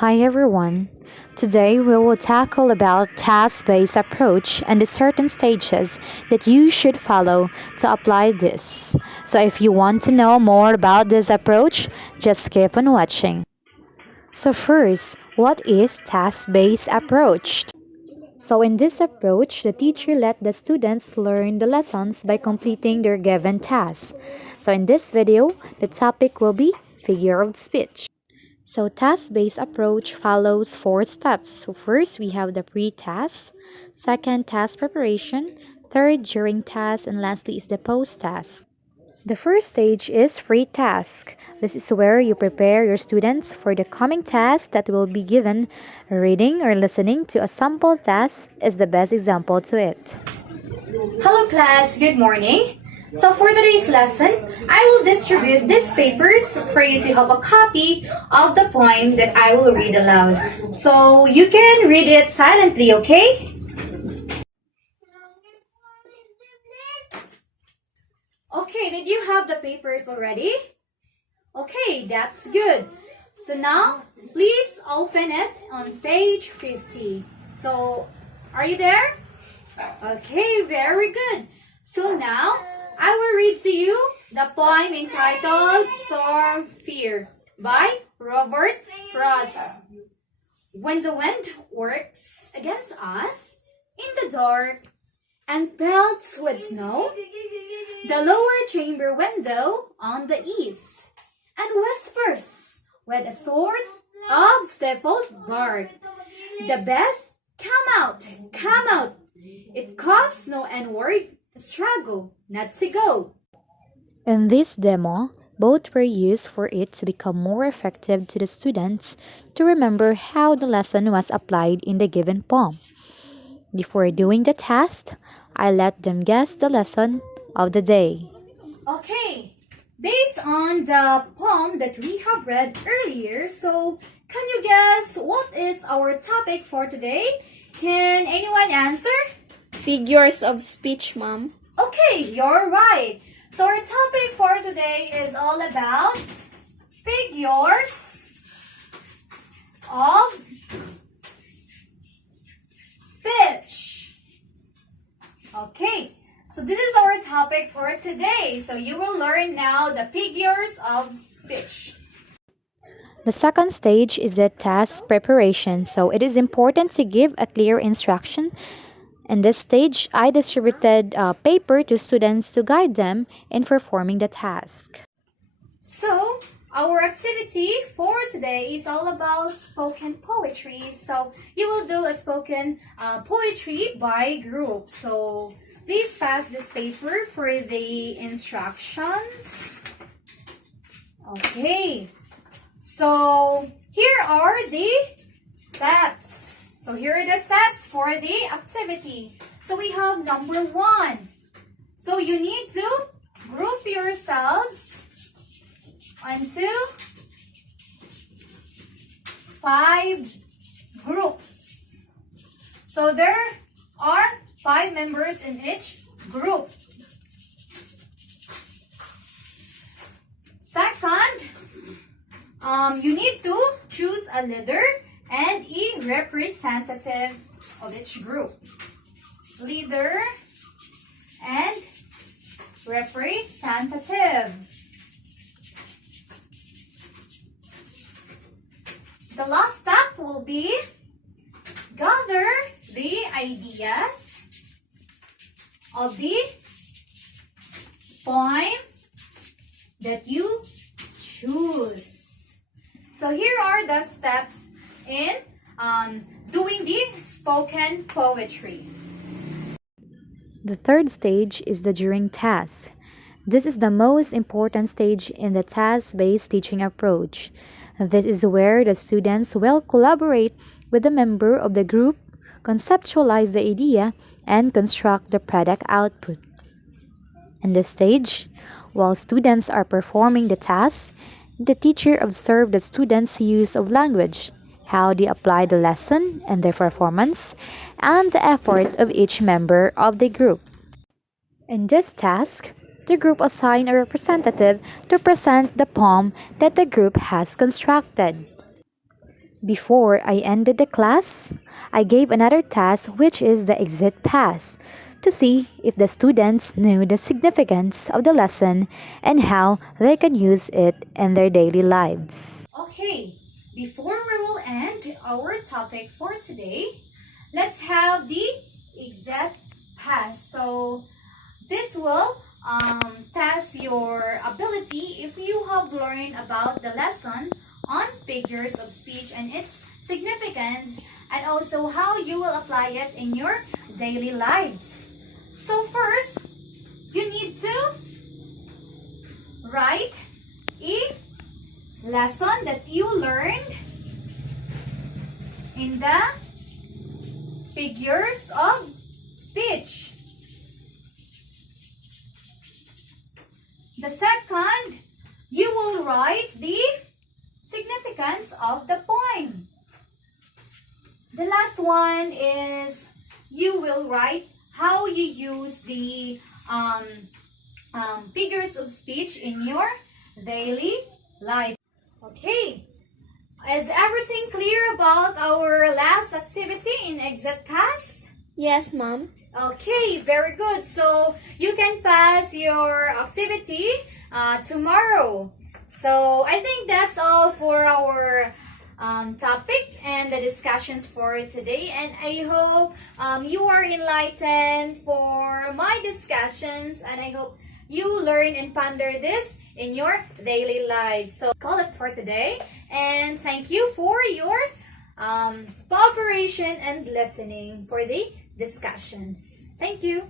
Hi everyone. Today we will tackle about task-based approach and the certain stages that you should follow to apply this. So if you want to know more about this approach, just keep on watching. So first, what is task-based approach? So in this approach, the teacher let the students learn the lessons by completing their given tasks. So in this video, the topic will be figure of speech. So task-based approach follows four steps. So first we have the pre-task, second task preparation, third during task, and lastly is the post-task. The first stage is pre-task. This is where you prepare your students for the coming task that will be given. Reading or listening to a sample task is the best example to it. Hello class, good morning. So for today's lesson, I will distribute these papers for you to have a copy of the poem that I will read aloud. So you can read it silently, okay? Okay, did you have the papers already? Okay, that's good. So now, please open it on page 50. So, are you there? Okay, very good. So now, I will read to you the poem entitled Storm Fear by Robert Frost. When the wind works against us in the dark and pelts with snow, the lower chamber window on the east, and whispers with a sort of stifled bark, the best come out. It costs no N-word struggle not to go. In this demo, both were used for it to become more effective to the students to remember how the lesson was applied in the given poem. Before doing the task, I let them guess the lesson of the day. Okay, based on the poem that we have read earlier, so can you guess what is our topic for today? Can anyone answer? Figures of speech, Mom. Okay, you're right. So our topic for today is all about figures of speech. Okay, so this is our topic for today. So you will learn now the figures of speech. The second stage is the task preparation, so it is important to give a clear instruction. In this stage, I distributed paper to students to guide them in performing the task. So, our activity for today is all about spoken poetry. So, you will do a spoken poetry by group. So, please pass this paper for the instructions. Okay. So, here are the steps. So, here are the steps for the activity. So, we have number 1. So, you need to group yourselves onto 5 groups. So there are 5 members in each group. Second, you need to choose a leader and a representative of each group. Leader and representative. The last step will be gather the ideas of the poem that you choose. So here are the steps in doing the spoken poetry. The third stage is the during task. This is the most important stage in the task-based teaching approach. This is where the students will collaborate with a member of the group, conceptualize the idea, and construct the product output. In this stage, while students are performing the task, the teacher observes the students' use of language, how they apply the lesson and their performance, and the effort of each member of the group. In this task, the group assign a representative to present the poem that the group has constructed. Before I ended the class, I gave another task, which is the exit pass, to see if the students knew the significance of the lesson and how they can use it in their daily lives. Okay, before we will end our topic for today, let's have the exit pass. So this will test your ability if you have learned about the lesson on figures of speech and its significance, and also how you will apply it in your daily lives. So first, you need to write a lesson that you learned in the figures of speech. The second, you will write the significance of the poem. The last one is you will write how you use the figures of speech in your daily life. Okay, is everything clear about our last activity in exit pass? Yes, Mom. Okay, very good. So you can pass your activity tomorrow. So I think that's all for our topic and the discussions for today. And I hope you are enlightened for my discussions, and I hope you learn and ponder this in your daily life. So call it for today. And thank you for your cooperation and listening for the discussions. Thank you.